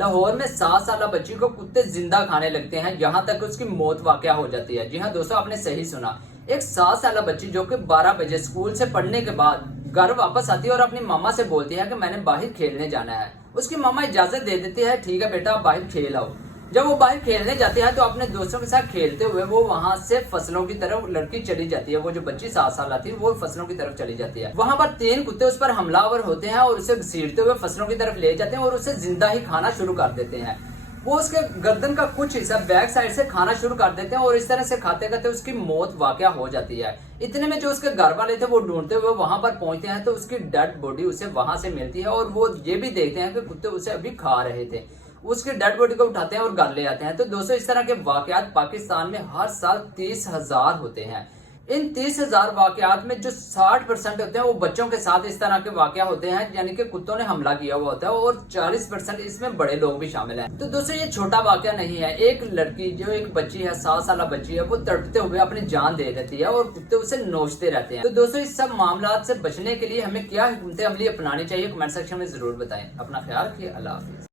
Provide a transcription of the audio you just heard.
لاہور میں 7 سالہ بچی کو کتے زندہ کھانے لگتے ہیں، یہاں تک اس کی موت واقع ہو جاتی ہے۔ جی ہاں دوستو، آپ نے صحیح سنا۔ ایک 7 سالہ بچی جو کہ 12 بجے اسکول سے پڑھنے کے بعد گھر واپس آتی ہے اور اپنی ماما سے بولتی ہے کہ میں نے باہر کھیلنے جانا ہے۔ اس کی ماما اجازت دے دیتی ہے، ٹھیک ہے بیٹا آپ باہر کھیل آؤ۔ جب وہ باہر کھیلنے جاتی ہے تو اپنے دوستوں کے ساتھ کھیلتے ہوئے وہ وہاں سے فصلوں کی طرف لڑکی چلی جاتی ہے۔ وہ جو بچی 7 سالہ تھی وہ فصلوں کی طرف چلی جاتی ہے۔ وہاں پر 3 کتے اس پر حملہ آور ہوتے ہیں اور اسے گھسیٹتے ہوئے فصلوں کی طرف لے جاتے ہیں اور اسے زندہ ہی کھانا شروع کر دیتے ہیں۔ وہ اس کے گردن کا کچھ حصہ بیک سائڈ سے کھانا شروع کر دیتے ہیں اور اس طرح سے کھاتے کھاتے اس کی موت واقع ہو جاتی ہے۔ اتنے میں جو اس کے گھر والے تھے وہ ڈھونڈتے ہوئے وہاں پر پہنچتے ہیں تو اس کی ڈیڈ باڈی اسے وہاں سے ملتی ہے اور وہ یہ بھی دیکھتے ہیں کہ کتے اسے ابھی کھا رہے تھے۔ اس کی ڈیڈ باڈی کو اٹھاتے ہیں اور گھر لے آتے ہیں۔ تو دوستو اس طرح کے واقعات پاکستان میں ہر سال 30,000 ہوتے ہیں۔ ان 30,000 واقعات میں جو 60% ہوتے ہیں وہ بچوں کے ساتھ اس طرح کے واقعہ ہوتے ہیں، یعنی کہ کتوں نے حملہ کیا ہوا ہوتا ہے، اور 40% اس میں بڑے لوگ بھی شامل ہیں۔ تو دوستو یہ چھوٹا واقعہ نہیں ہے۔ ایک لڑکی جو ایک بچی ہے، 7 سالہ بچی ہے، وہ تڑپتے ہوئے اپنی جان دے دیتی ہے اور کتے اسے نوچتے رہتے ہیں۔ تو دوستو اس سب معاملات سے بچنے کے لیے ہمیں کیا حکمت عملی اپنانی چاہیے، کمنٹ سیکشن میں ضرور بتائیں۔ اپنا خیال رکھیے، اللہ حافظ۔